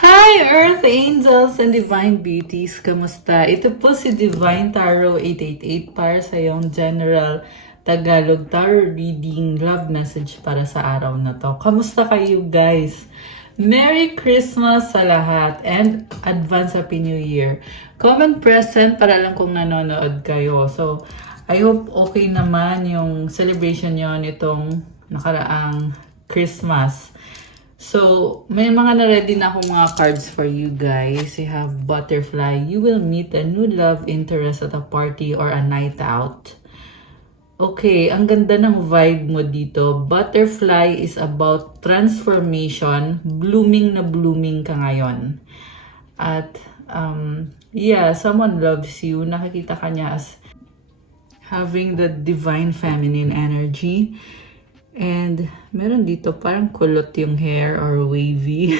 Hi, Earth Angels and Divine Beauties! Kamusta? Ito po si Divine Tarot 888 para sa iyong General Tagalog Tarot Reading Love Message para sa araw na to. Kamusta kayo guys? Merry Christmas sa lahat and Advance Happy New Year. Comment present para lang kung nanonood kayo. So, I hope okay naman yung celebration nyo nitong nakaraang Christmas. So, may mga na-ready na akong mga cards for you guys. You have Butterfly. You will meet a new love interest at a party or a night out. Okay, ang ganda ng vibe mo dito. Butterfly is about transformation. Blooming na blooming ka ngayon. At, yeah, someone loves you. Nakikita ka niya as having the divine feminine energy. And meron dito parang kulot yung hair or wavy.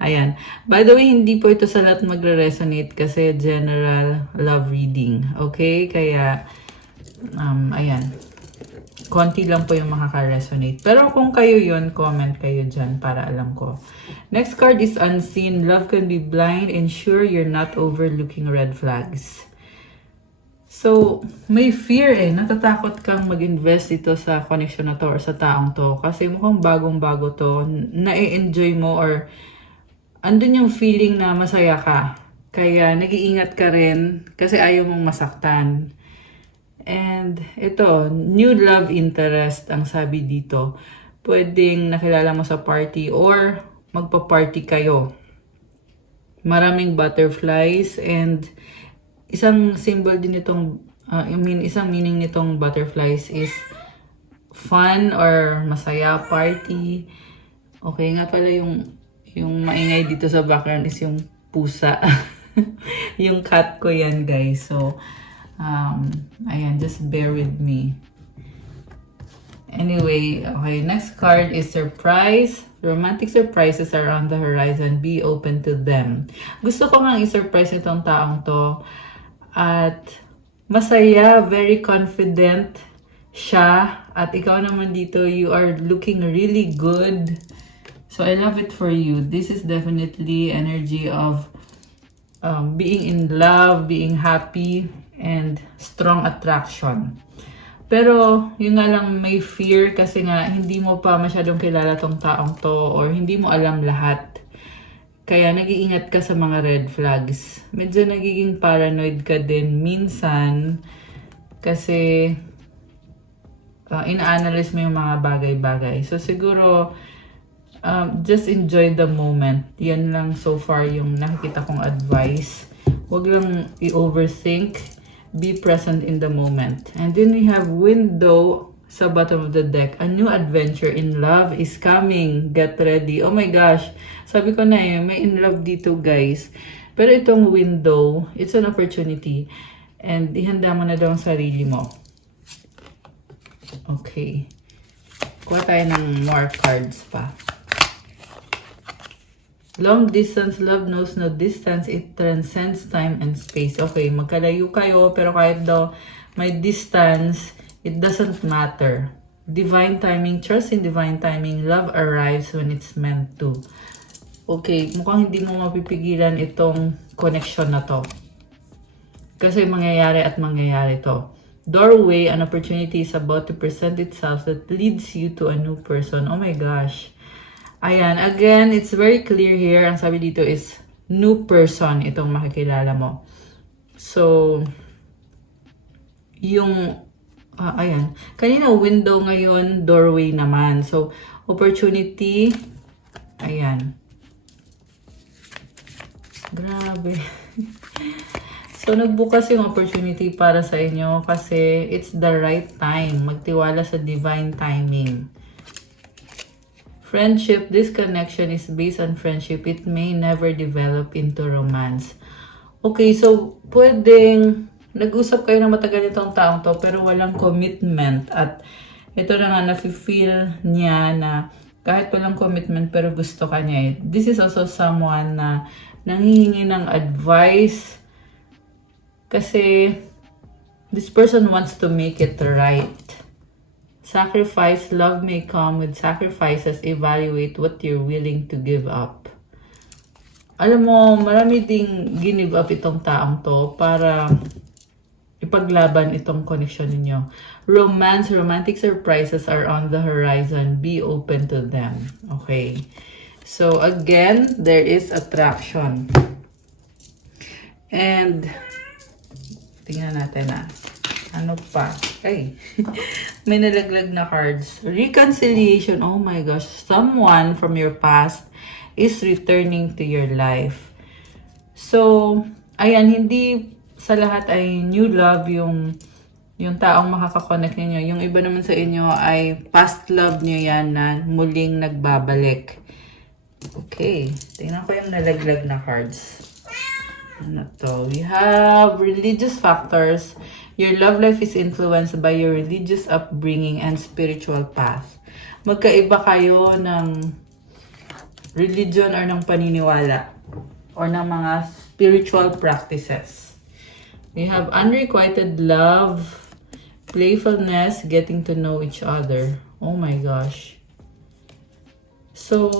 Ayan. By the way, hindi po ito sa lahat magre-resonate kasi general love reading. Okay? Kaya, ayan. Konti lang po yung makaka-resonate. Pero kung kayo yun, comment kayo dyan para alam ko. Next card is Unseen. Love can be blind. Ensure you're not overlooking red flags. So, may fear natatakot kang mag-invest dito sa connection na to or sa taong to. Kasi mukhang bagong-bago to, na-enjoy mo or andun yung feeling na masaya ka. Kaya nag-iingat ka rin kasi ayaw mong masaktan. And ito, new love interest ang sabi dito. Pwedeng nakilala mo sa party or magpa-party kayo. Maraming butterflies and isang symbol din itong, isang meaning nitong butterflies is fun or masaya, party. Okay, nga pala yung maingay dito sa background is yung pusa. Yung cat ko yan, guys. So, ayan, just bear with me. Anyway, okay, next card is surprise. Romantic surprises are on the horizon. Be open to them. Gusto ko nga i-surprise itong taong to. At masaya, very confident siya. At ikaw naman dito, you are looking really good. So I love it for you. This is definitely energy of being in love, being happy, and strong attraction. Pero yun nga lang may fear kasi nga hindi mo pa masyadong kilala tong taong to or hindi mo alam lahat. Kaya nag-iingat ka sa mga red flags. Medyo nagiging paranoid ka din minsan kasi ina-analyze mo yung mga bagay-bagay. So siguro just enjoy the moment. Yan lang so far yung nakikita kong advice. Huwag lang i-overthink. Be present in the moment. And then we have window sa bottom of the deck. A new adventure in love is coming. Get ready. Oh my gosh. Sabi ko na may in love dito guys. Pero itong window, it's an opportunity. And ihanda mo na daw ang sarili mo. Okay. Kuha tayo ng more cards pa. Long distance love knows no distance. It transcends time and space. Okay, magkalayo kayo pero kahit daw may distance, it doesn't matter. Divine timing, trust in divine timing. Love arrives when it's meant to. Okay, mukhang hindi mo mapipigilan itong connection na to. Kasi mangyayari at mangyayari to. Doorway, an opportunity is about to present itself that leads you to a new person. Oh my gosh. Ayan, again, it's very clear here. Ang sabi dito is new person itong makikilala mo. So, yung ayan. Kanina window, ngayon doorway naman. So, opportunity. Ayan. Grabe. So, nagbukas yung opportunity para sa inyo kasi it's the right time. Magtiwala sa divine timing. Friendship, this connection is based on friendship. It may never develop into romance. Okay, so pwedeng nag-usap kayo ng matagal itong taong to pero walang commitment. At ito na nga, nafe-feel niya na kahit walang commitment pero gusto ka niya. This is also someone na nanghihingi ng advice kasi this person wants to make it right. Sacrifice, love may come with sacrifices. Evaluate what you're willing to give up. alam mo, marami ding give up itong taong to para ipaglaban itong connection ninyo. Romance, romantic surprises are on the horizon. Be open to them. Okay. So, again, there is attraction. And, tingnan natin ano pa? Ay, may nalaglag na cards. Reconciliation. Oh my gosh. Someone from your past is returning to your life. So, ayan, hindi sa lahat ay new love yung taong makakakonect ninyo. Yung iba naman sa inyo ay past love nyo yan na muling nagbabalik. Okay. Tingnan ko yung nalaglag na cards. Ano to? We have religious factors. Your love life is influenced by your religious upbringing and spiritual path. Magkaiba kayo ng religion or ng paniniwala or ng mga spiritual practices. We have unrequited love, playfulness, getting to know each other. Oh my gosh. So,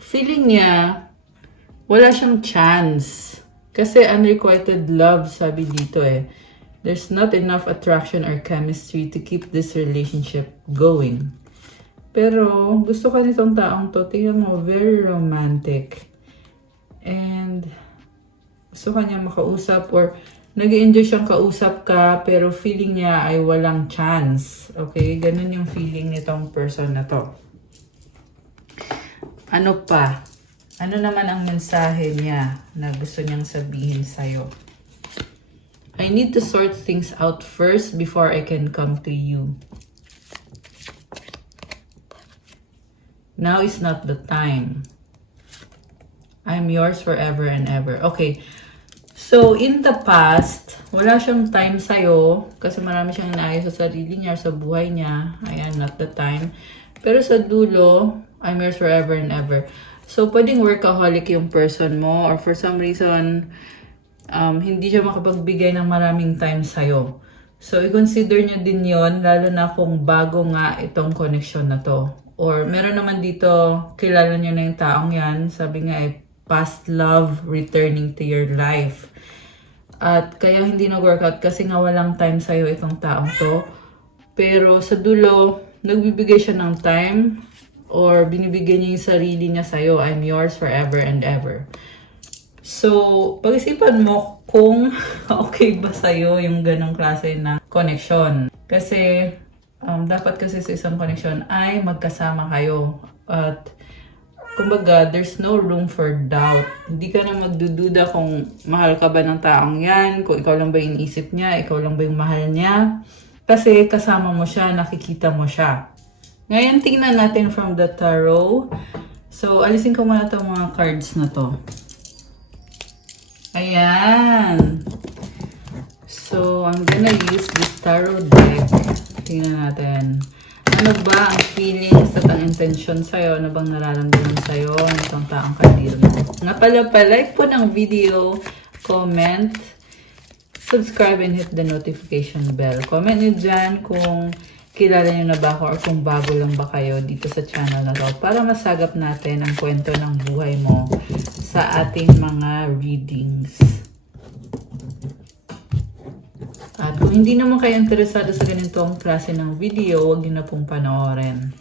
feeling niya, wala siyang chance. Kasi unrequited love, sabi dito There's not enough attraction or chemistry to keep this relationship going. Pero, gusto ka nitong taong to, tingnan mo, very romantic. And, gusto ka niya makausap or nag-enjoy siyang kausap ka, pero feeling niya ay walang chance. Okay? Ganun yung feeling nitong person na to. Ano pa? Ano naman ang mensahe niya na gusto niyang sabihin sa'yo? I need to sort things out first before I can come to you. Now is not the time. I'm yours forever and ever. Okay. So, in the past, wala siyang time sa'yo kasi marami siyang inaayos sa sarili niya, sa buhay niya. Ayan, not the time. Pero sa dulo, I'm yours forever and ever. So, pwedeng workaholic yung person mo or for some reason, hindi siya makapagbigay ng maraming time sa'yo. So, i-consider nyo din yon lalo na kung bago nga itong connection na to. Or, meron naman dito, kilala nyo na yung taong yan. Sabi nga past love returning to your life. At kaya hindi nag-workout kasi nga walang time sa'yo itong taong to. Pero sa dulo, nagbibigay siya ng time or binibigyan niya yung sarili niya sa'yo. I'm yours forever and ever. So, pag-isipan mo kung okay ba sa'yo yung ganong klase ng connection. Kasi, dapat kasi sa isang connection ay magkasama kayo. At, kumbaga, there's no room for doubt. Hindi ka na magdududa kung mahal ka ba ng taong yan, kung ikaw lang ba yung iniisip niya, ikaw lang ba yung mahal niya. Kasi kasama mo siya, nakikita mo siya. Ngayon, tingnan natin from the tarot. So, alisin ko muna itong mga cards na to. Ayan. So, I'm gonna use this tarot deck. Tingnan natin. Ano ba ang feelings at ang intention sa'yo? Ano bang nararamdaman sa'yo nitong taong ka-deal mo? Nga pala, like po ng video, comment, subscribe, and hit the notification bell. Comment nyo dyan kung kilala nyo na ba ako or kung bago lang ba kayo dito sa channel na to para masagap natin ang kwento ng buhay mo sa ating mga readings. At kung hindi naman kayo interesado sa ganitong klase ng video, huwag nyo na pong panoorin.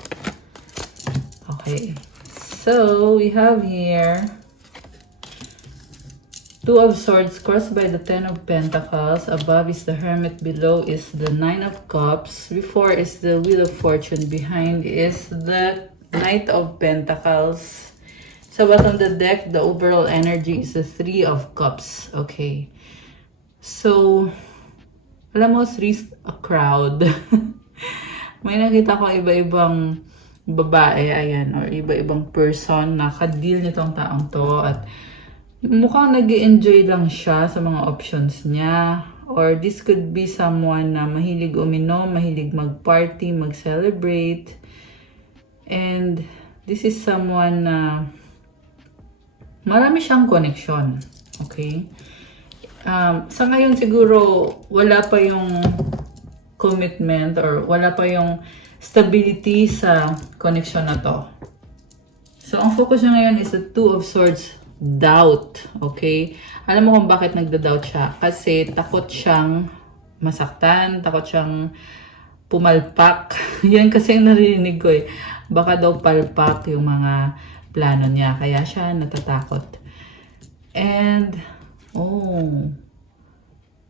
Okay. So, we have here Two of Swords crossed by the Ten of Pentacles. Above is the Hermit. Below is the Nine of Cups. Before is the Wheel of Fortune. Behind is the Knight of Pentacles. Sa bottom of the deck, the overall energy is the Three of Cups. Okay. So, alam mo, three's a crowd. May nakita ko iba-ibang babae, ayan, or iba-ibang person na ka-deal nitong taong to. At mukhang nag-enjoy lang siya sa mga options niya. Or this could be someone na mahilig uminom, mahilig mag-party, mag-celebrate. And this is someone na marami siyang connection. Okay? Sa ngayon siguro wala pa yung commitment or wala pa yung stability sa connection na to. So, ang focus niya ngayon is the Two of Swords, doubt. Okay? Alam mo kung bakit nagda-doubt siya? Kasi takot siyang masaktan, takot siyang pumalpak. Yan kasi ang narinig ko eh. Baka daw palpak yung mga plano niya. Kaya siya natatakot. And, oh,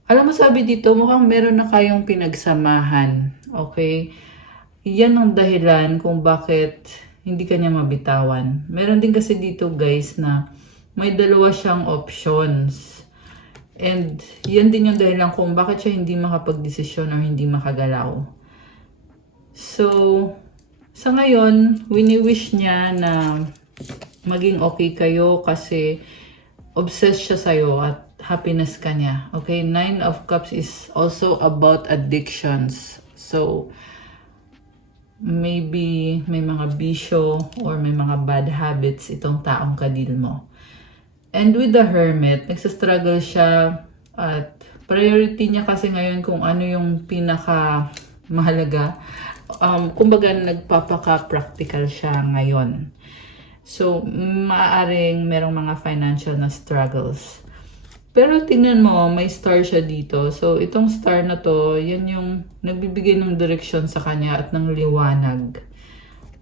alam mo sabi dito, mukhang meron na kayong pinagsamahan. Okay? Yan ang dahilan kung bakit hindi kanya mabitawan. Meron din kasi dito guys na may dalawa siyang options. And yan din yung dahilan kung bakit siya hindi makapag-desisyon or hindi makagalaw. So, sa ngayon, wini-wish niya na maging okay kayo kasi obsessed siya sa'yo at happiness ka niya. Okay, Nine of Cups is also about addictions. So, maybe may mga bisyo or may mga bad habits itong taong kadil mo. And with the Hermit, nagsastruggle siya at priority niya kasi ngayon kung ano yung pinaka mahalaga. Kumbaga nagpapaka-practical siya ngayon. So, maaaring merong mga financial na struggles. Pero tingnan mo, may star siya dito. So, itong star na to, yan yung nagbibigay ng direksyon sa kanya at ng liwanag.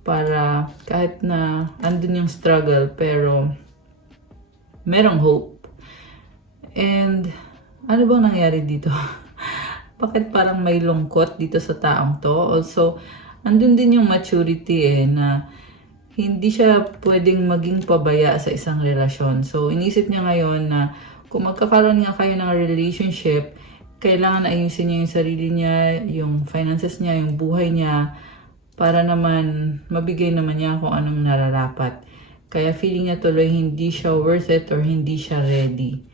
Para kahit na andun yung struggle, pero merong hope. And ano bang nangyari dito? Bakit parang may lungkot dito sa taong to? Also, andun din yung maturity na hindi siya pwedeng maging pabaya sa isang relasyon. So, inisip niya ngayon na kung magkakaroon nga kayo ng relationship, kailangan ayusin niya yung sarili niya, yung finances niya, yung buhay niya, para naman mabigay naman niya kung anong nararapat. Kaya feeling niya tuloy hindi siya worth it or hindi siya ready.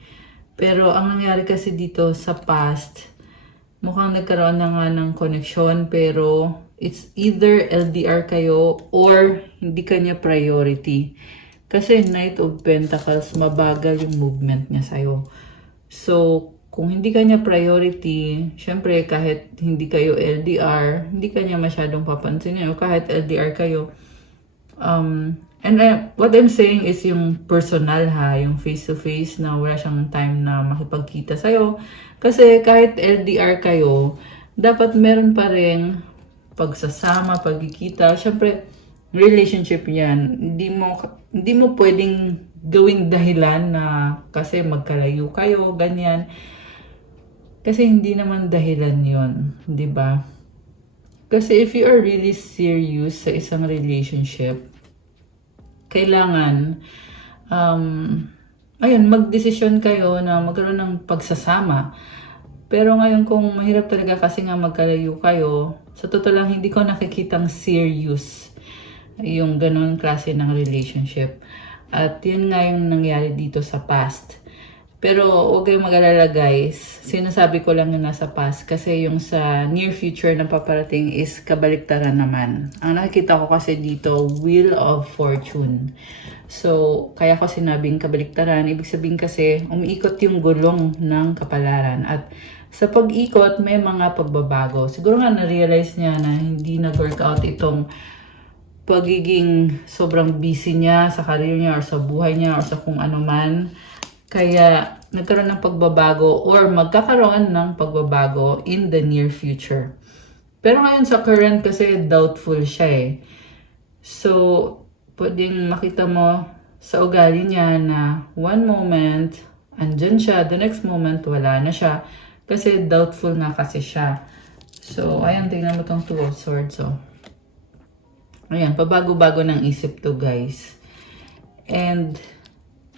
Pero ang nangyari kasi dito sa past, mukhang nagkaroon na nga ng connection pero it's either LDR kayo or hindi kanya priority. Kasi Knight of Pentacles, mabagal yung movement niya sa'yo. So, kung hindi kanya priority, syempre kahit hindi kayo LDR, hindi kanya masyadong papansinin. O kahit LDR kayo, what I'm saying is yung personal yung face-to-face na wala siyang time na makipagkita sa'yo. Kasi kahit LDR kayo, dapat meron pa rin pagsasama, pagkikita. Siyempre, relationship yan. Hindi mo pwedeng gawing dahilan na kasi magkalayo kayo, ganyan. Kasi hindi naman dahilan yon, di ba? Kasi if you are really serious sa isang relationship, kailangan, magdesisyon kayo na magkaroon ng pagsasama. Pero ngayon kung mahirap talaga kasi nga magkalayo kayo, sa totoo lang hindi ko nakikitang serious yung ganun klase ng relationship. At yun nga yung nangyari dito sa past. Pero huwag kayong mag-alala guys. Sinasabi ko lang yung nasa past kasi yung sa near future na paparating is kabaliktaran naman. Ang nakikita ko kasi dito, Wheel of Fortune. So, kaya ko sinabing kabaliktaran. Ibig sabihin kasi umiikot yung gulong ng kapalaran. At sa pag-ikot, may mga pagbabago. Siguro nga na-realize niya na hindi nag-workout itong pagiging sobrang busy niya sa career niya or sa buhay niya or sa kung ano man. Kaya nagkaroon ng pagbabago or magkakaroon ng pagbabago in the near future. Pero ngayon sa current kasi doubtful siya So, pwedeng makita mo sa ugali niya na one moment, andyan siya, the next moment, wala na siya. Kasi doubtful nga kasi siya. So, ayan, tingnan mo tong Two of Swords, Ayan, pabago-bago ng isip to, guys. And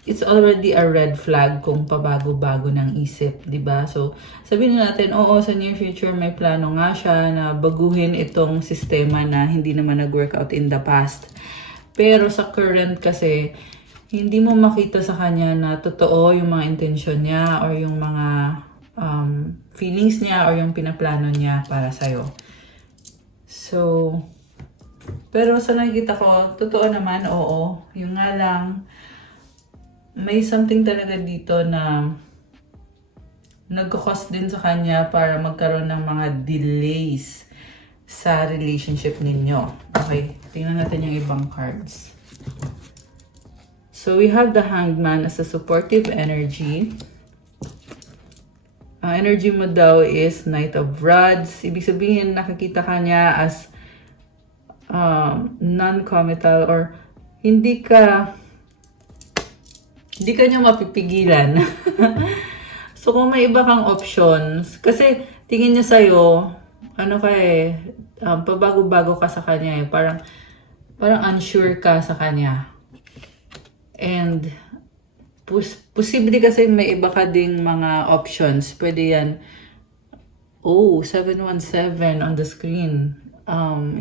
it's already a red flag kung pabago-bago ng isip, di ba? So, sabihin natin, oo, sa near future may plano nga siya na baguhin itong sistema na hindi naman nag-workout in the past. Pero sa current kasi, hindi mo makita sa kanya na totoo yung mga intention niya or yung mga feelings niya or yung pinaplano niya para sa'yo. So, pero sa nakikita ko, totoo naman, oo. Yung nga lang, may something talaga dito na nagkakos din sa kanya para magkaroon ng mga delays sa relationship ninyo. Okay, tingnan natin yung ibang cards. So we have the Hanged Man as a supportive energy. Ang energy mo daw is Knight of Rods. Ibig sabihin, nakikita ka niya as non-committal or hindi ka niya mapipigilan. So kung may iba kang options, kasi tingin niya sa'yo, pabago-bago ka sa kanya eh. Parang unsure ka sa kanya. And posible kasi may iba ka ding mga options. Pwede yan. Oh, 717 on the screen.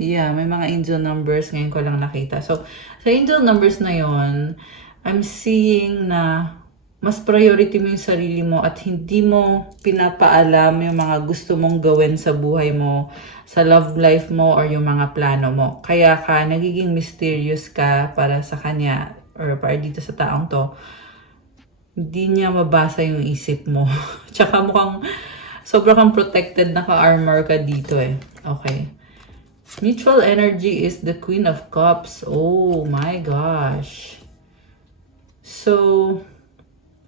Yeah, may mga angel numbers. Ngayon ko lang nakita. So, sa angel numbers na yon, I'm seeing na mas priority mo yung sarili mo at hindi mo pinapaalam yung mga gusto mong gawin sa buhay mo, sa love life mo, or yung mga plano mo. Kaya ka nagiging mysterious ka para sa kanya or para dito sa taong to. Hindi niya mabasa yung isip mo. Tsaka mukhang sobrang kang protected, naka-armor ka dito eh. Okay. Mutual energy is the Queen of Cups. Oh my gosh. So,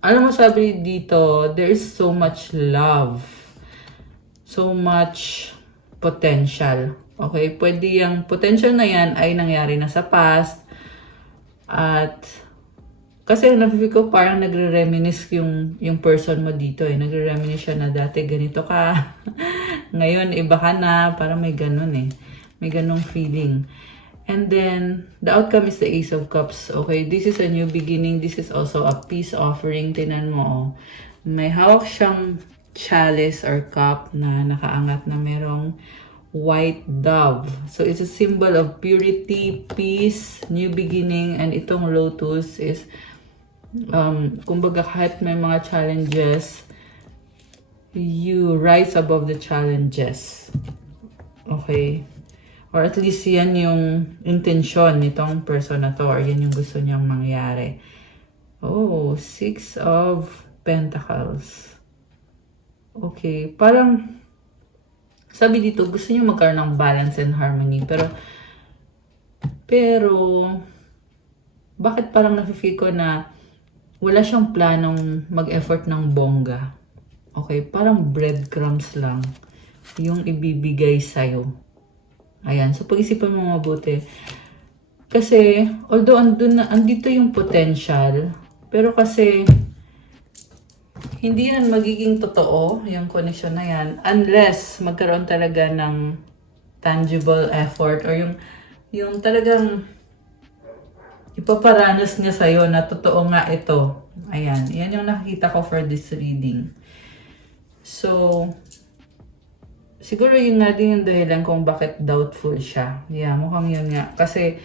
alam mo sabi dito, there is so much love. So much potential. Okay? Pwede yung potential na yan ay nangyari na sa past. At kasi nafe-feel ko parang nagre-reminisce yung person mo dito eh. Nagre-reminisce siya na dati ganito ka. Ngayon iba ka na. Parang may ganun eh. May ganung feeling. And then, the outcome is the Ace of Cups. Okay, this is a new beginning. This is also a peace offering. Tinan mo, oh. May hawak siyang chalice or cup na nakaangat na merong white dove. So, it's a symbol of purity, peace, new beginning. And itong lotus is, kumbaga kahit may mga challenges, you rise above the challenges. Okay? Or at least yan yung intention nitong person na to or yan yung gusto niyang mangyari. Oh, 6 of Pentacles. Okay, parang sabi dito gusto niyo magkaroon ng balance and harmony pero bakit parang nafe-feel ko na wala siyang planong mag-effort ng bongga. Okay, parang breadcrumbs lang yung ibibigay sa'yo. Ayan, so pag-isipan mo mabuti. Kasi, although andito yung potential, pero kasi, hindi yan magiging totoo, yung connection na yan, unless magkaroon talaga ng tangible effort, or yung talagang ipaparanas niya sa'yo na totoo nga ito. Ayan, yan yung nakikita ko for this reading. So, siguro yun nga din yung dahilan kung bakit doubtful siya. Yeah, mukhang yun nga. Kasi,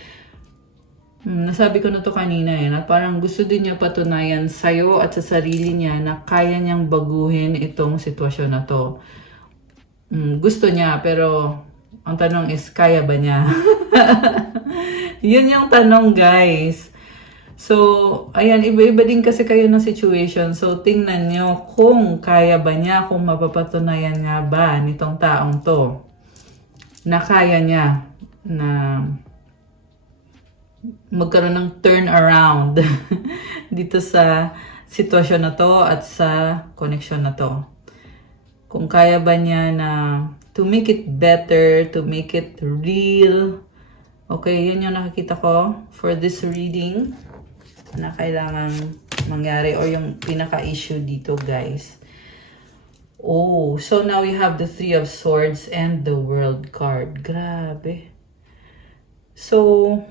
nasabi ko na to kanina eh, na parang gusto din niya patunayan sa'yo at sa sarili niya na kaya niyang baguhin itong sitwasyon na to. Gusto niya, pero ang tanong is, kaya ba niya? Yun yung tanong, guys. So, ayan, iba-iba din kasi kayo ng situation. So, tingnan nyo kung kaya ba niya, kung mapapatunayan nga ba nitong taong to na kaya niya na magkaroon ng turnaround dito sa sitwasyon na to at sa connection na to. Kung kaya ba niya na to make it better, to make it real. Okay, yun yung nakikita ko for this reading na kailangan mangyari o yung pinaka-issue dito, guys. Oh, so now we have the Three of Swords and the World card. Grabe. So,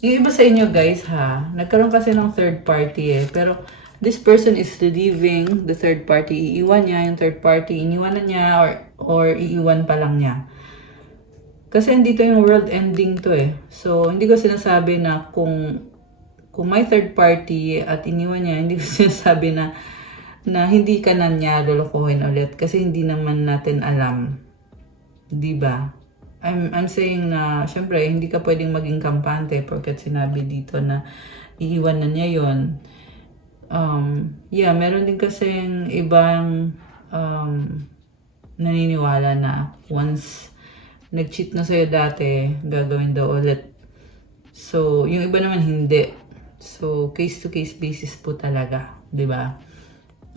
yung iba sa inyo, guys, ha, nagkaroon kasi ng third party eh. Pero, this person is leaving the third party. Iiwan niya yung third party. Iniwanan niya or iiwan pa lang niya. Kasi dito yung world ending to eh. So, hindi ko sinasabi na kung may third party at iniwan niya, hindi ko sinasabi na hindi ka na niya lulukuhin ulit kasi hindi naman natin alam. Diba? I'm saying na, syempre, hindi ka pwedeng maging kampante porket sinabi dito na iiwan na niya yun. Yeah, meron din kasing ibang naniniwala na once nag-cheat na sa'yo dati, gagawin daw ulit. So, yung iba naman hindi. So, case-to-case basis po talaga, di ba?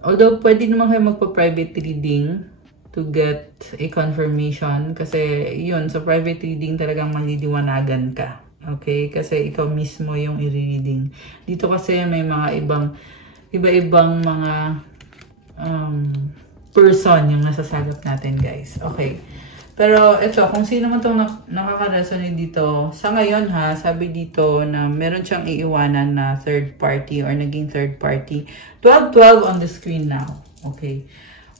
Although, pwede naman kayo magpa-private reading to get a confirmation. Kasi, yun, sa private reading talagang maliliwanagan ka. Okay? Kasi ikaw mismo yung i-reading. Dito kasi may mga iba-ibang mga person yung nasasagap natin, guys. Okay. Pero ito, kung sino man itong nakaka-resonate dito, sa ngayon ha, sabi dito na meron siyang iiwanan na third party or naging third party. 12-12 on the screen now. Okay.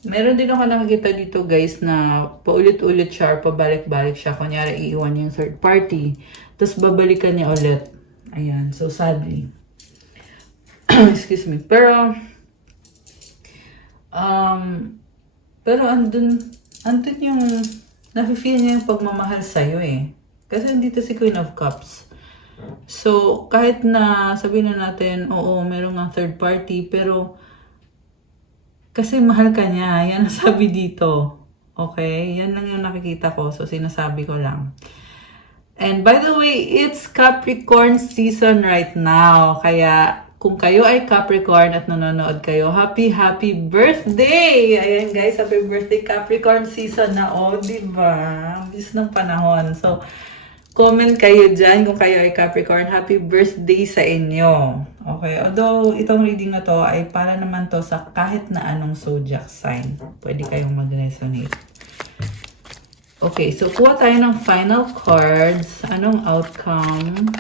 Meron din ako nakikita dito, guys, na paulit-ulit siya or pabalik-balik siya. Kunyari, iiwan niya yung third party. Tapos babalikan niya ulit. Ayan. So, sadly. Excuse me. Pero andun yung nafe-feel niya yung pagmamahal sa'yo eh. Kasi dito si Queen of Cups. So, kahit na sabihin na natin, oo, meron nga third party, pero kasi mahal ka niya. Yan ang sabi dito. Okay? Yan lang yung nakikita ko. So, sinasabi ko lang. And by the way, it's Capricorn season right now. Kaya, kung kayo ay Capricorn at nanonood kayo, happy birthday! Ayan guys, happy birthday Capricorn season na. O, diba? Bis ng panahon. So, comment kayo dyan kung kayo ay Capricorn. Happy birthday sa inyo. Okay, although itong reading na to ay para naman to sa kahit na anong zodiac sign. Pwede kayong mag-resonate. Okay, so kuha tayo ng final cards. Anong outcome?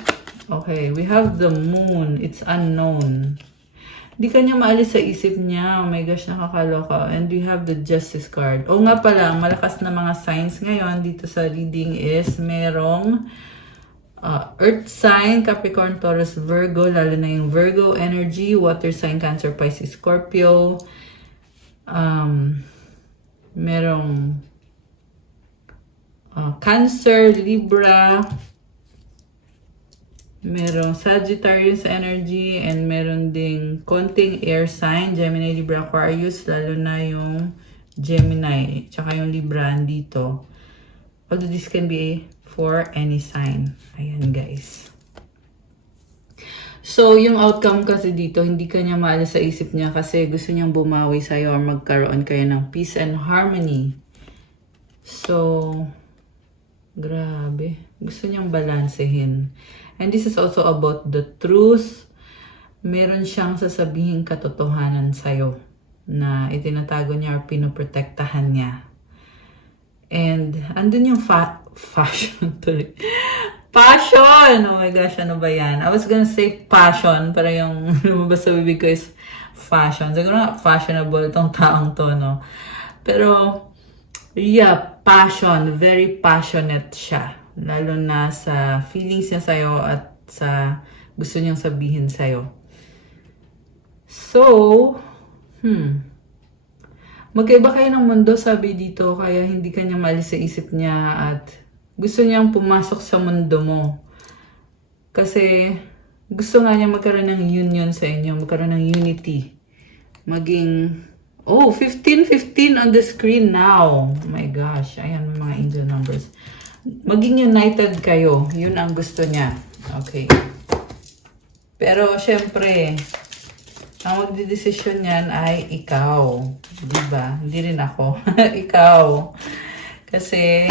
Okay, we have the moon. It's unknown. Di kanya maalis sa isip niya. Oh my gosh, nakakaloka. And we have the justice card. O nga pala, malakas na mga signs ngayon dito sa reading is merong earth sign, Capricorn, Taurus, Virgo. Lalo na yung Virgo energy. Water sign, Cancer, Pisces, Scorpio. Merong Cancer, Libra. Merong Sagittarius energy and meron ding konting air sign, Gemini, Libra, Aquarius, lalo na yung Gemini, tsaka yung Libra dito. Although this can be for any sign. Ayan guys. So, yung outcome kasi dito, hindi kanya maalis sa isip niya kasi gusto niyang bumawi sa'yo or magkaroon kayo ng peace and harmony. So, grabe. Gusto niyang balansehin. And this is also about the truth. Meron siyang sasabihin katotohanan sa'yo na itinatago niya or pinoprotektahan niya. And andun yung fashion tuloy. Passion! Oh my gosh, ano ba yan? I was gonna say passion, pero yung lumabas sa bibig ko is fashion. Siguro nga fashionable itong taong to, no? Pero, yeah, passion. Very passionate siya. Lalo na sa feelings niya sa'yo at sa gusto niyang sabihin sa'yo. So, magkaiba kayo ng mundo, sabi dito, kaya hindi kanya maalis sa isip niya at gusto niyang pumasok sa mundo mo. Kasi gusto nga niya magkaroon ng union sa inyo, magkaroon ng unity. Maging, 15-15 on the screen now. Oh my gosh, ayan may mga angel numbers. Maging united kayo. Yun ang gusto niya. Okay. Pero, syempre, ang magdidesisyon niyan ay ikaw. Diba? Hindi rin ako. Ikaw. Kasi,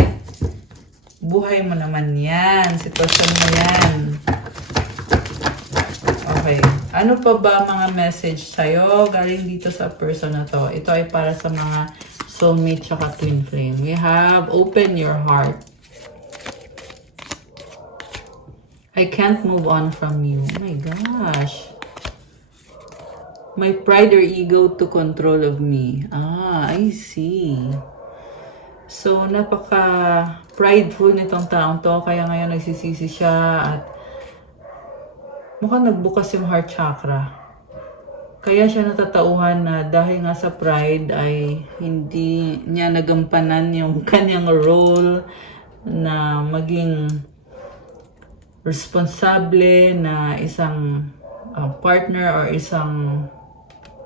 buhay mo naman yan. Sitwasyon mo yan. Okay. Ano pa ba mga message sa'yo galing dito sa person na to? Ito ay para sa mga soulmate tsaka twin flame. We have open your heart. I can't move on from you. Oh my gosh. My pride or ego to control of me. I see. So, napaka-prideful nitong taong to. Kaya ngayon nagsisisi siya at mukhang nagbukas yung heart chakra. Kaya siya natatauhan na dahil nga sa pride ay hindi niya nagampanan yung kanyang role na maging responsable na isang partner or isang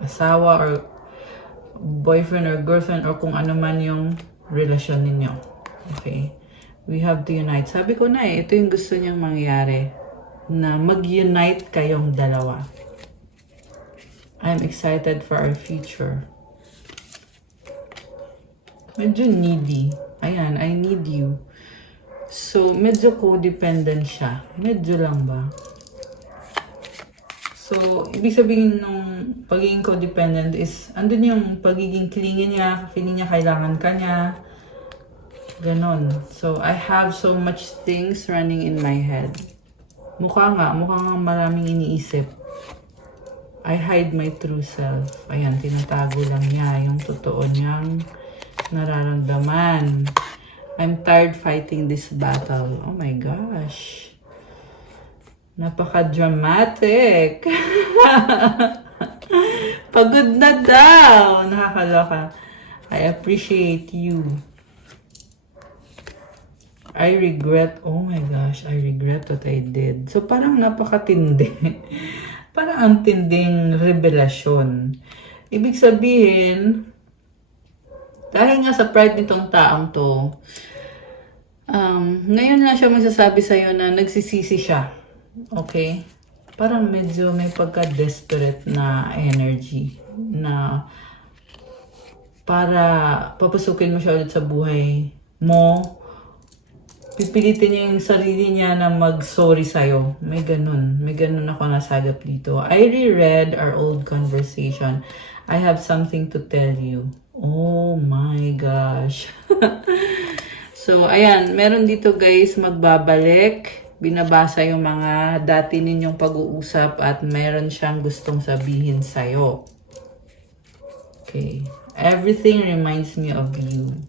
asawa or boyfriend or girlfriend or kung ano man yung relasyon ninyo. Okay? We have to unite. Sabi ko na ito yung gusto niyang mangyari. na mag-unite kayong dalawa. I'm excited for our future. Medyo needy. Ayan, I need you. So, medyo codependent siya. Medyo lang ba? So, ibig sabihin nung pagiging codependent is, andun yung pagiging clingy niya, feeling niya kailangan ka niya. Ganon. So, I have so much things running in my head. Mukha nga maraming iniisip. I hide my true self. Ayan, tinatago lang niya yung totoo niyang nararamdaman. I'm tired fighting this battle. Oh my gosh. Napaka-dramatic. Pagod na daw. Nakakaloka. I appreciate you. I regret, oh my gosh, I regret what I did. So parang napakatindi. Parang ang tinding revelasyon. Ibig sabihin, dahil nga sa pride nitong taong to, ngayon lang siya magsasabi sa'yo na nagsisisi siya. Okay? Parang medyo may pagka-desperate na energy na para papasukin mo siya ulit sa buhay mo. Pipilitin niya yung sarili niya na mag-sorry sa'yo. May ganun ako nasagap dito. I reread our old conversation. I have something to tell you. Oh my gosh. So, ayan. Meron dito guys, magbabalik. Binabasa yung mga dati ninyong pag-uusap at meron siyang gustong sabihin sa'yo. Okay. Everything reminds me of you.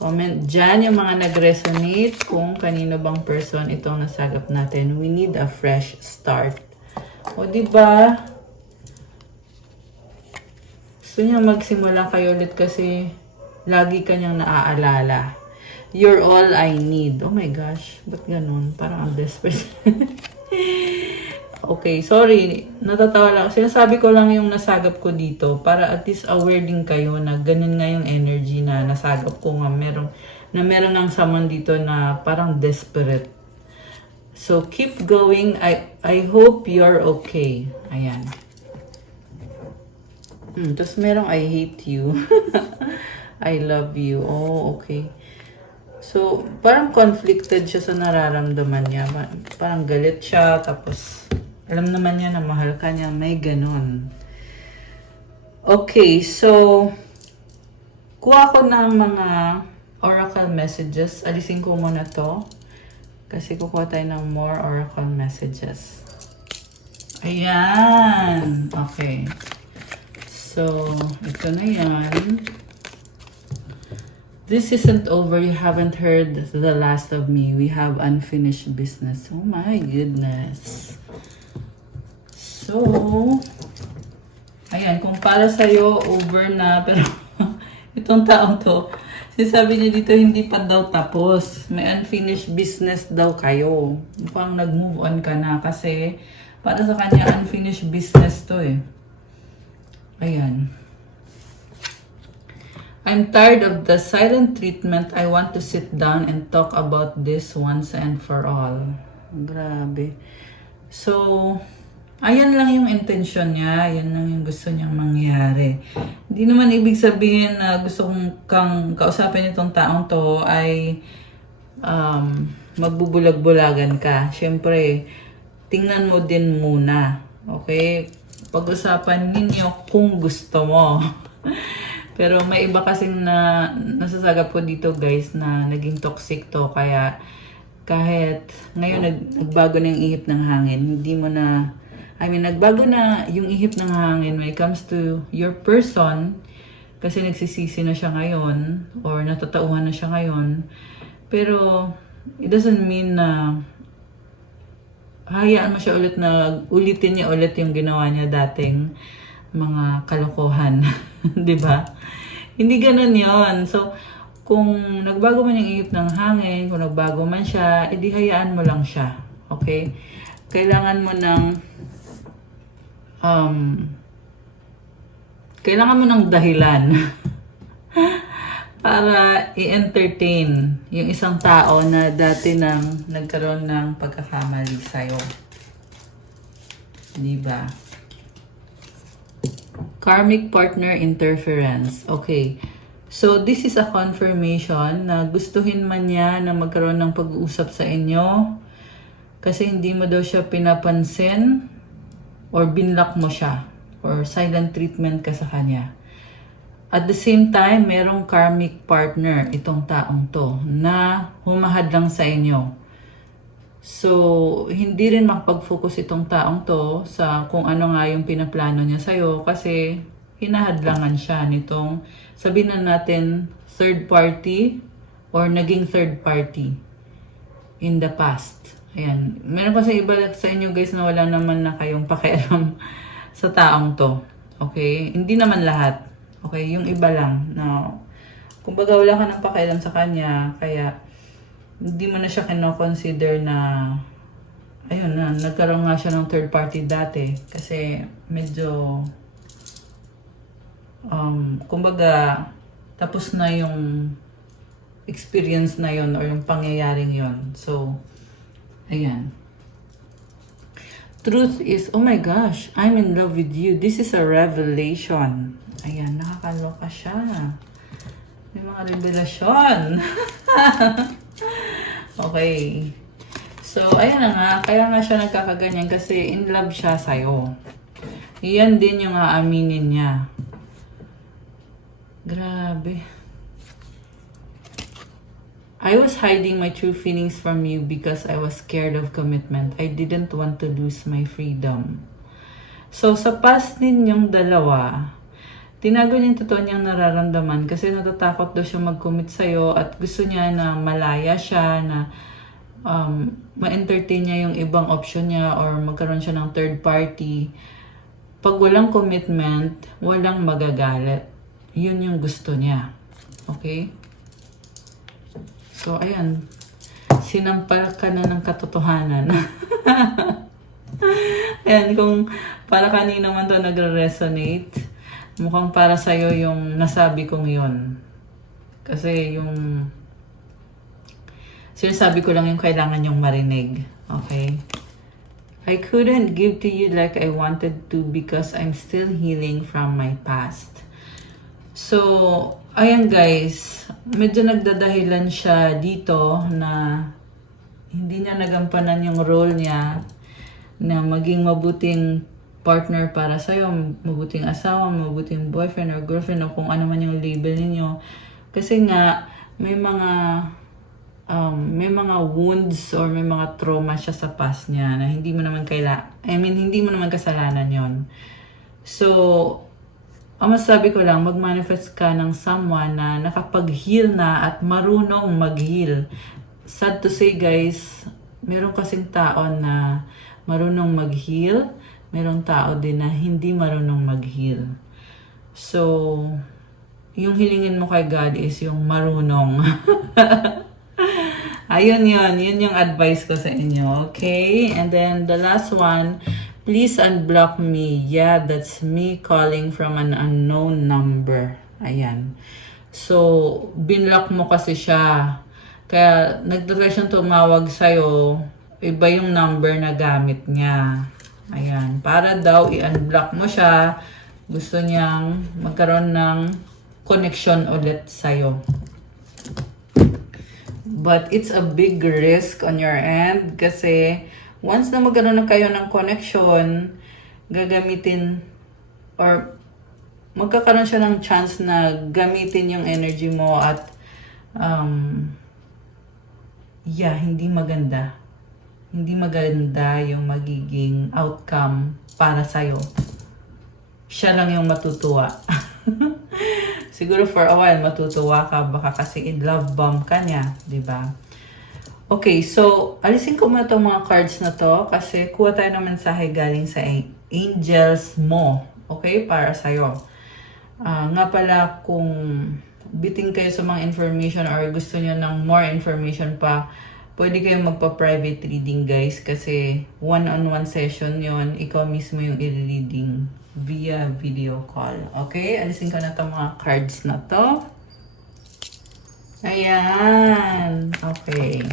Comment dyan yung mga nag-resonate kung kanino bang person itong nasagap natin. We need a fresh start. O diba? Gusto niya magsimula kayo ulit kasi lagi kanyang naaalala. You're all I need. Oh my gosh. Ba't ganun? Parang ang desperate. Okay, sorry. Natatawa lang. Sinasabi ko lang yung nasagap ko dito para at least aware din kayo na ganun nga yung energy na nasagap ko nga. Meron ng someone dito na parang desperate. So, keep going. I hope you're okay. Ayan. Tapos merong I hate you. I love you. Oh, okay. So, parang conflicted siya sa nararamdaman niya. Parang galit siya, tapos alam naman niya na mahal ka niya. May ganun. Okay, so kuha ko ng mga oracle messages. Alisin ko muna to. Kasi kukuha tayo ng more oracle messages. Ayan. Okay. So, ito na yan. This isn't over. You haven't heard the last of me. We have unfinished business. Oh my goodness. So, ayan. Kung para sa'yo, over na. Pero, itong taong to, sinasabi niya dito, hindi pa daw tapos. May unfinished business daw kayo. Mukhang nag-move on ka na. Kasi, para sa kanya, unfinished business to eh. Ayan. I'm tired of the silent treatment. I want to sit down and talk about this once and for all. Grabe. So, ayan lang yung intention niya. Ayan lang yung gusto niyang mangyari. Hindi naman ibig sabihin na gusto kang kausapin itong taong to ay magbubulag-bulagan ka. Siyempre, tingnan mo din muna. Okay? Pag-usapan ninyo kung gusto mo. Pero may iba kasing nasasagap ko dito guys na naging toxic to. Kaya kahit ngayon nagbago na yung ihip ng hangin, hindi mo na, nagbago na yung ihip ng hangin when it comes to your person. Kasi nagsisisi na siya ngayon or natatauhan na siya ngayon. Pero it doesn't mean na hayaan mo siya ulit na ulitin niya ulit yung ginawa niya dating mga kalokohan. Diba? Hindi ganun yon. So, kung nagbago man yung ihip ng hangin, kung nagbago man siya, edi hayaan mo lang siya. Okay? Kailangan mo ng dahilan para i-entertain yung isang tao na dati nang nagkaroon ng pagkakamali sa'yo. Diba? Karmic partner interference. Okay. So, this is a confirmation na gustuhin man niya na magkaroon ng pag-uusap sa inyo kasi hindi mo daw siya pinapansin or binlock mo siya or silent treatment ka sa kanya. At the same time, merong karmic partner itong taong to na humahad lang sa inyo. So, hindi rin makapag-focus itong taong to sa kung ano nga yung pinaplano niya sa'yo kasi hinahadlangan siya nitong, sabihin na natin, third party or naging third party in the past. Ayan. Meron kasi iba sa inyo guys na wala naman na kayong pakialam sa taong to. Okay? Hindi naman lahat. Okay? Yung iba lang na kumbaga wala ka ng pakialam sa kanya kaya hindi mo na siya kino-consider na ayun na, nagkaroon nga siya ng third party dati kasi medyo kumbaga tapos na yung experience na yon or yung pangyayaring yon. So, ayan. Truth is, oh my gosh, I'm in love with you. This is a revelation. Ayan, nakakaloka siya. May mga revelasyon. Okay. So, ayan na nga. Kaya nga siya nagkakaganyan kasi in love siya sa'yo. Iyan din yung aaminin niya. Grabe. I was hiding my true feelings from you because I was scared of commitment. I didn't want to lose my freedom. So, sa past ninyong dalawa, tinago niya yung totoo niyang nararamdaman kasi natatakot daw siya mag-commit sa'yo at gusto niya na malaya siya, na ma-entertain niya yung ibang option niya or magkaroon siya ng third party. Pag walang commitment, walang magagalit. Yun yung gusto niya. Okay? So, ayan. Sinampal ka na ng katotohanan. Ayan, kung para kanino man to nagre-resonate, mukhang para sa'yo yung nasabi kong yun. Kasi yung sinasabi ko lang yung kailangan yung marinig. Okay? I couldn't give to you like I wanted to because I'm still healing from my past. So, ayan guys, medyo nagdadahilan siya dito na hindi niya nagampanan yung role niya na maging mabuting partner para sa'yo, mabuting asawa, mabuting boyfriend or girlfriend o kung ano man yung label ninyo. Kasi nga, may mga wounds or may mga trauma siya sa past niya na hindi mo naman hindi mo naman kasalanan yon. So, ang masasabi ko lang, mag-manifest ka ng someone na nakapag-heal na at marunong mag-heal. Sad to say guys, meron kasing tao na marunong mag-heal, merong tao din na hindi marunong mag-heal. So, yung hilingin mo kay God is yung marunong. Ayun yun yung advice ko sa inyo, okay? And then the last one, please unblock me. Yeah, that's me calling from an unknown number. Ayan. So, binlock mo kasi siya. Kaya, nagtry siyang tumawag sa'yo, iba yung number na gamit niya. Ayan. Para daw i-unblock mo siya, gusto niyang magkaroon ng connection ulit sa'yo. But it's a big risk on your end kasi once na magkaroon na kayo ng connection, gagamitin or magkakaroon siya ng chance na gamitin yung energy mo at hindi maganda. Hindi maganda yung magiging outcome para sa'yo. Siya lang yung matutuwa. Siguro for a while matutuwa ka, baka kasi in-love bomb ka niya, di ba? Okay, so alisin ko muna itong mga cards na to kasi kuha tayo ng mensahe galing sa angels mo, okay, para sa'yo. Nga pala, kung biting kayo sa mga information or gusto nyo ng more information pa, pwede kayong magpa-private reading guys kasi one-on-one session yon, ikaw mismo yung i-reading via video call. Okay? Alisin ko na itong mga cards na to. Ayan. Okay.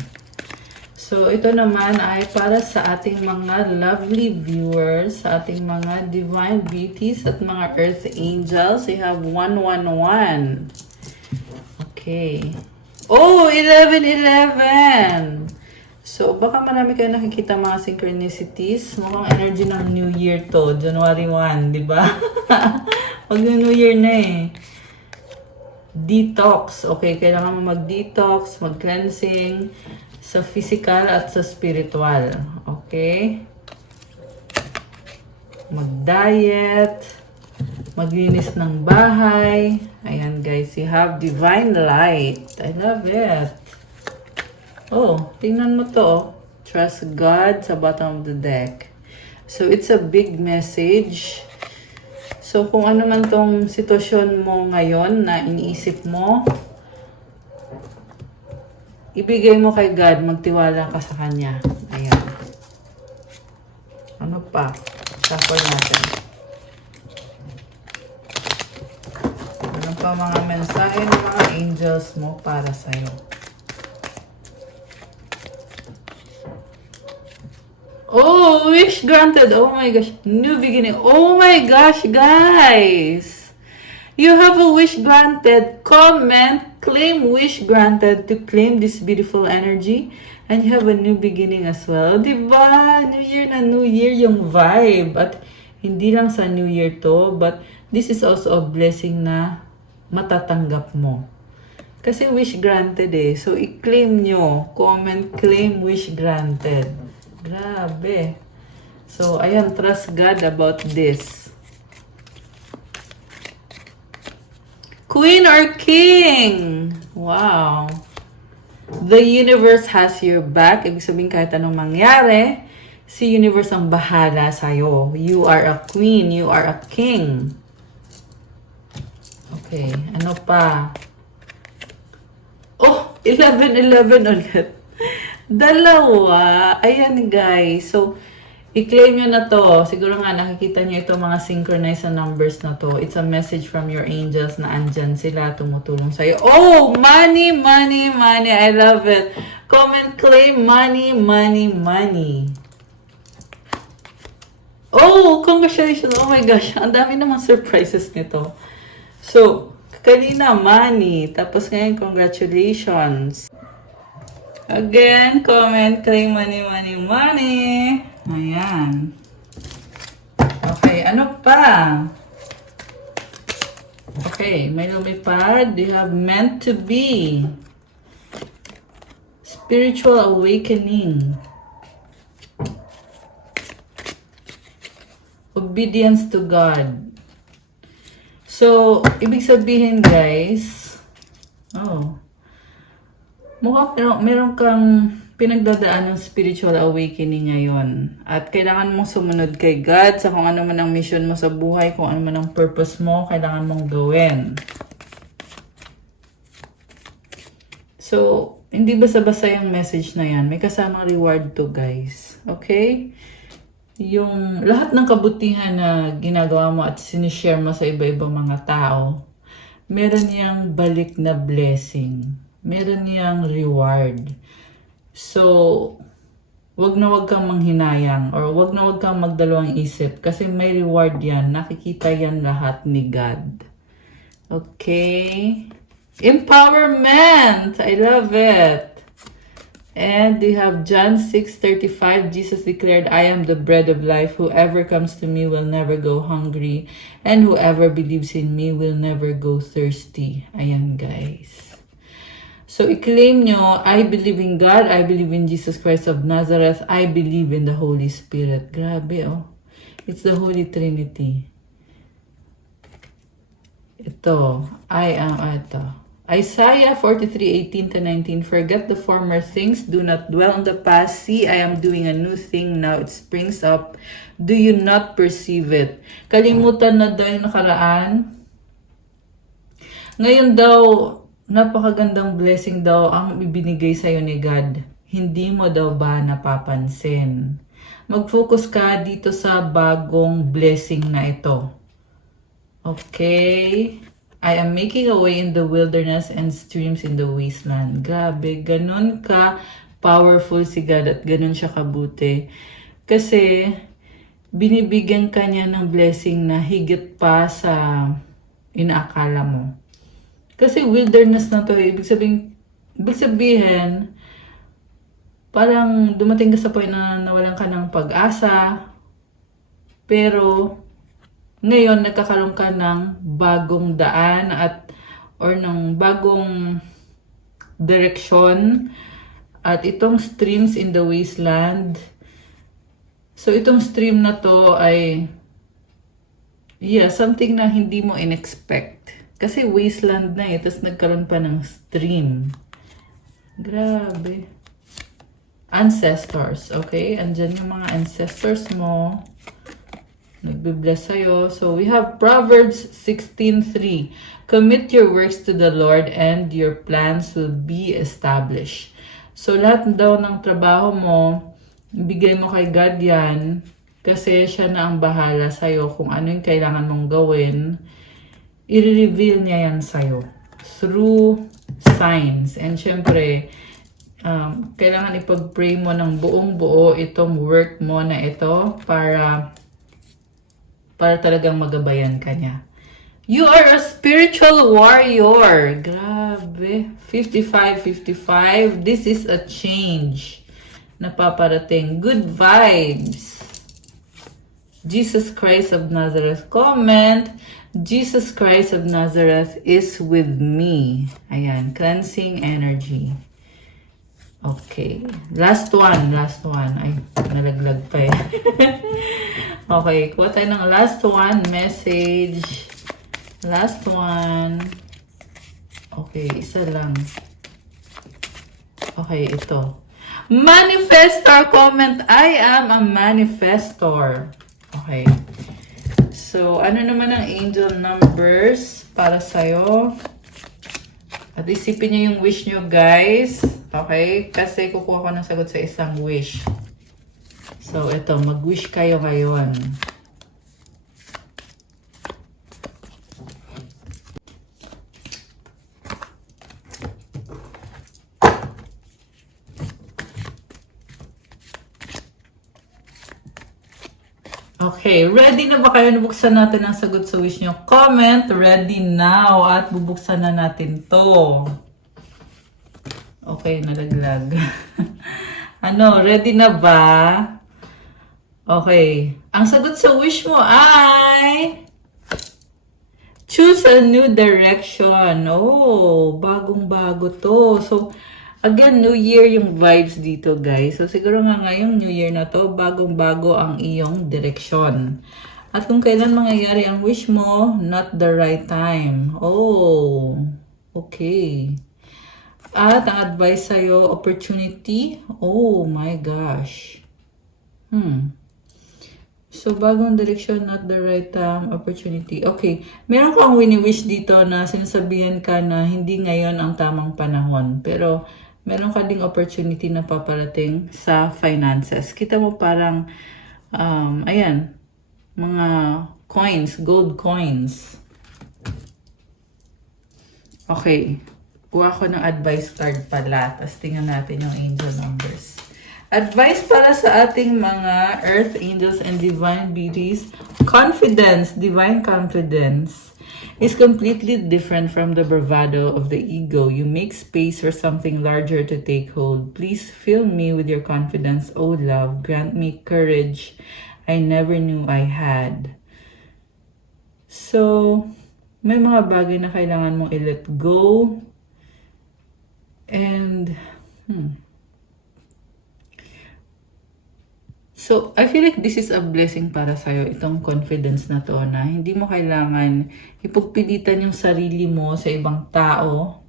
So, ito naman ay para sa ating mga lovely viewers, sa ating mga divine beauties at mga earth angels. We have 111. Okay. Oh, 1111! So, baka marami kayo nakikita mga synchronicities. Mukhang energy ng New Year to. January 1, di ba? Mag-New Year na eh. Detox. Okay, kailangan mo mag-detox, mag-cleansing sa physical at sa spiritual. Okay? Mag-diet, maglinis ng bahay. Ayan guys, you have divine light. I love it. Oh, tingnan mo to. Trust God sa bottom of the deck. So, it's a big message. So, kung ano man tong sitwasyon mo ngayon na iniisip mo, ibigay mo kay God, magtiwala ka sa Kanya. Ayan. Ano pa? Shuffle natin. Ano pa mga mensahe ng mga angels mo para sa'yo? Oh, wish granted. Oh my gosh. New beginning. Oh my gosh, guys. You have a wish granted. Comment, claim wish granted to claim this beautiful energy. And you have a new beginning as well. Diba? New year na new year yung vibe. At hindi lang sa new year to, but this is also a blessing na matatanggap mo. Kasi wish granted eh. So, i-claim nyo. Comment, claim wish granted. Grabe. So, ayan, trust God about this. Queen or King? Wow. The universe has your back. Ibig sabihin kahit anong mangyari, si universe ang bahala sa'yo. You are a queen. You are a king. Okay, ano pa? Oh, 11-11 ulit. Dalawa. Ayan guys. So, i-claim nyo na to. Siguro nga nakikita nyo ito mga synchronized na numbers na to. It's a message from your angels na andyan sila tumutulong sa'yo. Oh! Money, money, money. I love it. Comment, claim, money, money, money. Oh! Congratulations. Oh my gosh. Ang dami namang surprises nito. So, kanina money. Tapos ngayon, congratulations. Again, comment, claim money, money, money. Ayan. Okay, ano pa? Okay, may lumipad. You have meant to be. Spiritual awakening. Obedience to God. So, ibig sabihin guys, meron kang pinagdadaan ng spiritual awakening ngayon. At kailangan mong sumunod kay God sa kung ano man ang mission mo sa buhay, kung ano man ang purpose mo, kailangan mong gawin. So, hindi basta-basta yung message na yan. May kasamang reward to guys. Okay? Yung lahat ng kabutihan na ginagawa mo at sinishare mo sa iba-ibang mga tao, meron niyang balik na blessing. Meron niyang reward. So, wag kang manghinayang or wag kang magdalawang isip kasi may reward yan. Nakikita yan lahat ni God. Okay? Empowerment! I love it! And we have John 6:35. Jesus declared, I am the bread of life. Whoever comes to me will never go hungry. And whoever believes in me will never go thirsty. Ayan guys. So, i-claim nyo, I believe in God, I believe in Jesus Christ of Nazareth, I believe in the Holy Spirit. Grabe, oh. It's the Holy Trinity. Ito, Isaiah 43:18-19, forget the former things, do not dwell on the past. See, I am doing a new thing, now it springs up. Do you not perceive it? Kalimutan na daw yung nakaraan. Ngayon daw, napakagandang blessing daw ang ibinigay sa'yo ni God. Hindi mo daw ba napapansin? Mag-focus ka dito sa bagong blessing na ito. Okay? I am making a way in the wilderness and streams in the wasteland. Grabe, ganun ka powerful si God at ganun siya kabuti. Kasi, binibigyan ka niya ng blessing na higit pa sa inaakala mo. Kasi wilderness na to, ibig sabihin, parang dumating ka sa point na nawalan ka ng pag-asa, pero ngayon nagkakaroon ka ng bagong daan or ng bagong direksyon at itong streams in the wasteland. So itong stream na to ay something na hindi mo in-expect. Kasi wasteland na tapos nagkaroon pa ng stream. Grabe. Ancestors, okay? Andyan yung mga ancestors mo. Nagbe-bless sa'yo. So, we have Proverbs 16:3. Commit your works to the Lord and your plans will be established. So, lahat daw ng trabaho mo, bigay mo kay God yan kasi siya na ang bahala sa'yo kung ano yung kailangan mong gawin. I-reveal niya yan sa'yo through signs. And syempre, kailangan ipag-pray mo ng buong buo itong work mo na ito para talagang magabayan ka niya. You are a spiritual warrior. Grabe. 55. This is a change na paparating. Good vibes. Jesus Christ of Nazareth. Comment. Jesus Christ of Nazareth is with me. Ayan. Cleansing energy. Okay. Last one. Ay, nalaglag pa eh. Okay, kuha tayo ng last one message. Last one. Okay, isa lang. Okay, ito. Manifestor comment. I am a manifestor. Okay. So, ano naman ang angel numbers para sa'yo? At isipin niyo yung wish niyo, guys. Okay? Kasi kukuha ko ng sagot sa isang wish. So, ito. Mag-wish kayo ngayon. Okay, ready na ba kayo? Nabuksan natin ang sagot sa wish nyo. Comment, ready now. At bubuksan na natin to. Okay, nalaglag. Ano, ready na ba? Okay. Ang sagot sa wish mo ay choose a new direction. Oh, bagong-bago to. So, again, New Year yung vibes dito, guys. So, siguro nga ngayong New Year na to, bagong-bago ang iyong direksyon. At kung kailan mangyayari ang wish mo, not the right time. Oh, okay. At ang advice sa'yo, opportunity. Oh my gosh. So, bagong direksyon, not the right time, opportunity. Okay, meron kang wini-wish dito na sinasabihan ka na hindi ngayon ang tamang panahon. Pero, meron ka ding opportunity na paparating sa finances. Kita mo parang, ayan, mga coins, gold coins. Okay, kuha ko ng advice card pala. Tapos tingnan natin yung angel numbers. Advice para sa ating mga earth angels and divine beauties. Confidence, divine confidence, is completely different from the bravado of the ego. You make space for something larger to take hold. Please fill me with your confidence, O love. Grant me courage I never knew I had. So, may mga bagay na kailangan mong i-let go. And, So, I feel like this is a blessing para sa'yo, itong confidence na to, na hindi mo kailangan ipagpilitan yung sarili mo sa ibang tao.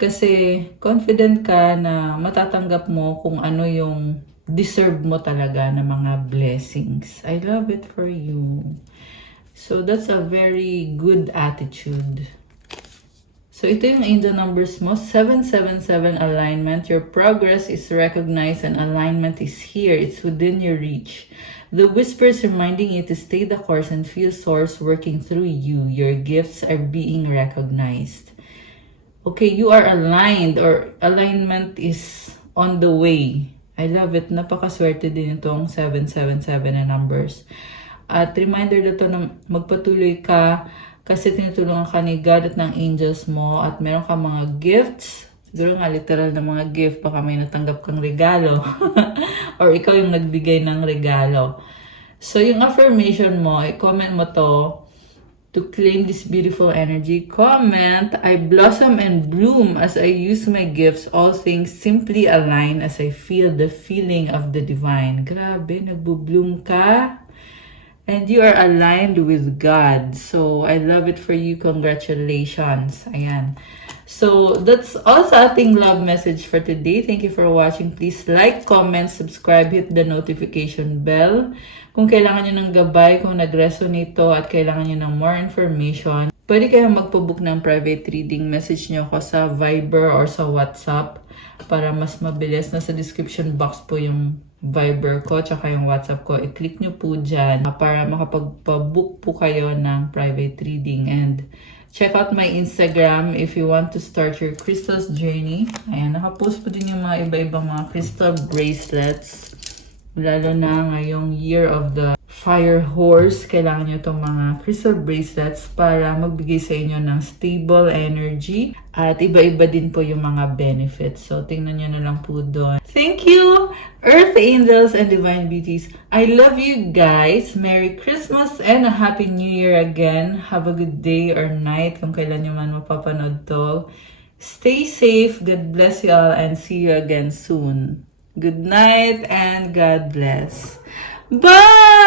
Kasi, confident ka na matatanggap mo kung ano yung deserve mo talaga na mga blessings. I love it for you. So, that's a very good attitude. So, ito yung angel numbers mo. 777 alignment. Your progress is recognized and alignment is here. It's within your reach. The whispers reminding you to stay the course and feel source working through you. Your gifts are being recognized. Okay, you are aligned or alignment is on the way. I love it. Napakaswerte din itong 777 na numbers. At reminder na to na magpatuloy ka kasi tinutulungan ka ni God at ng angels mo at meron ka mga gifts. Siguro nga literal na mga gift, baka may natanggap kang regalo or ikaw yung nagbigay ng regalo. So yung affirmation mo, i-comment mo to claim this beautiful energy. Comment, I blossom and bloom as I use my gifts. All things simply align as I feel the feeling of the divine. Grabe, nagbo-bloom ka. And you are aligned with God. So, I love it for you. Congratulations. Ayan. So, that's all sa ating love message for today. Thank you for watching. Please like, comment, subscribe, hit the notification bell. Kung kailangan nyo ng gabay, kung nag-resonate to at kailangan nyo ng more information, pwede kayong magpabook ng private reading. Message nyo ako sa Viber or sa WhatsApp para mas mabilis. Nasa description box po yung Viber ko tsaka yung WhatsApp ko. I-click nyo po dyan para makapagpabook po kayo ng private reading. And check out my Instagram if you want to start your crystals journey. Ayan, nakapost po din yung mga iba-ibang mga crystal bracelets. Lalo na ngayong year of the fire horse, kailangan nyo itong mga crystal bracelets para magbigay sa inyo ng stable energy. At iba-iba din po yung mga benefits. So, tingnan nyo na lang po doon. Thank you, Earth Angels and Divine Beauties. I love you guys. Merry Christmas and a Happy New Year again. Have a good day or night kung kailan nyo man mapapanood to. Stay safe. God bless you all and see you again soon. Good night and God bless. Bye!